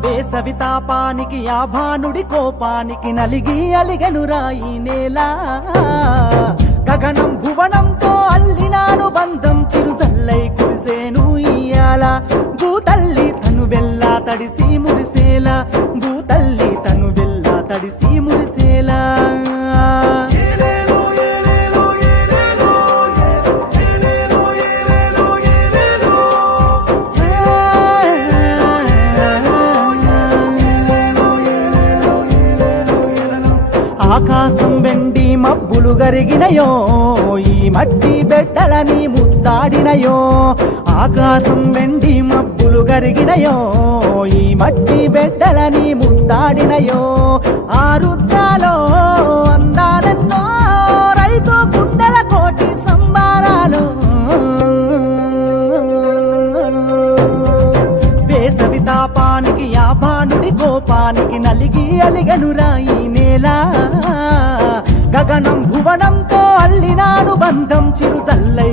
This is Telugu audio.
వేసవి తాపానికి ఆ భానుడి కోపానికి నలిగి అలిగెనురా ఈ నేల. గగనం భువనంతో అల్లినాను బంధం చిరుసల్లై కురిసేను ఇయ్యాల. భూతల్లి తను వెళ్ళా తడిసి మురిసేలా. ఆకాశం వెండి మబ్బులు గరిగినయో ఈ మట్టి బిడ్డలని ముద్దాడినయో ఆకాశం వెండి మబ్బులు గరిగినయో ఈ మట్టి బిడ్డలని ముద్దాడినయో ఆ రుద్రాలో అందాలెన్నో రైతు గుండెల కోటి సంబారాలు. వేసవి తాపానికి ఆ కోపానికి నలిగి అలిగనురా ఈ నేల. గగనం భువనంతో అల్లినాడు బంధం చిరు చల్లై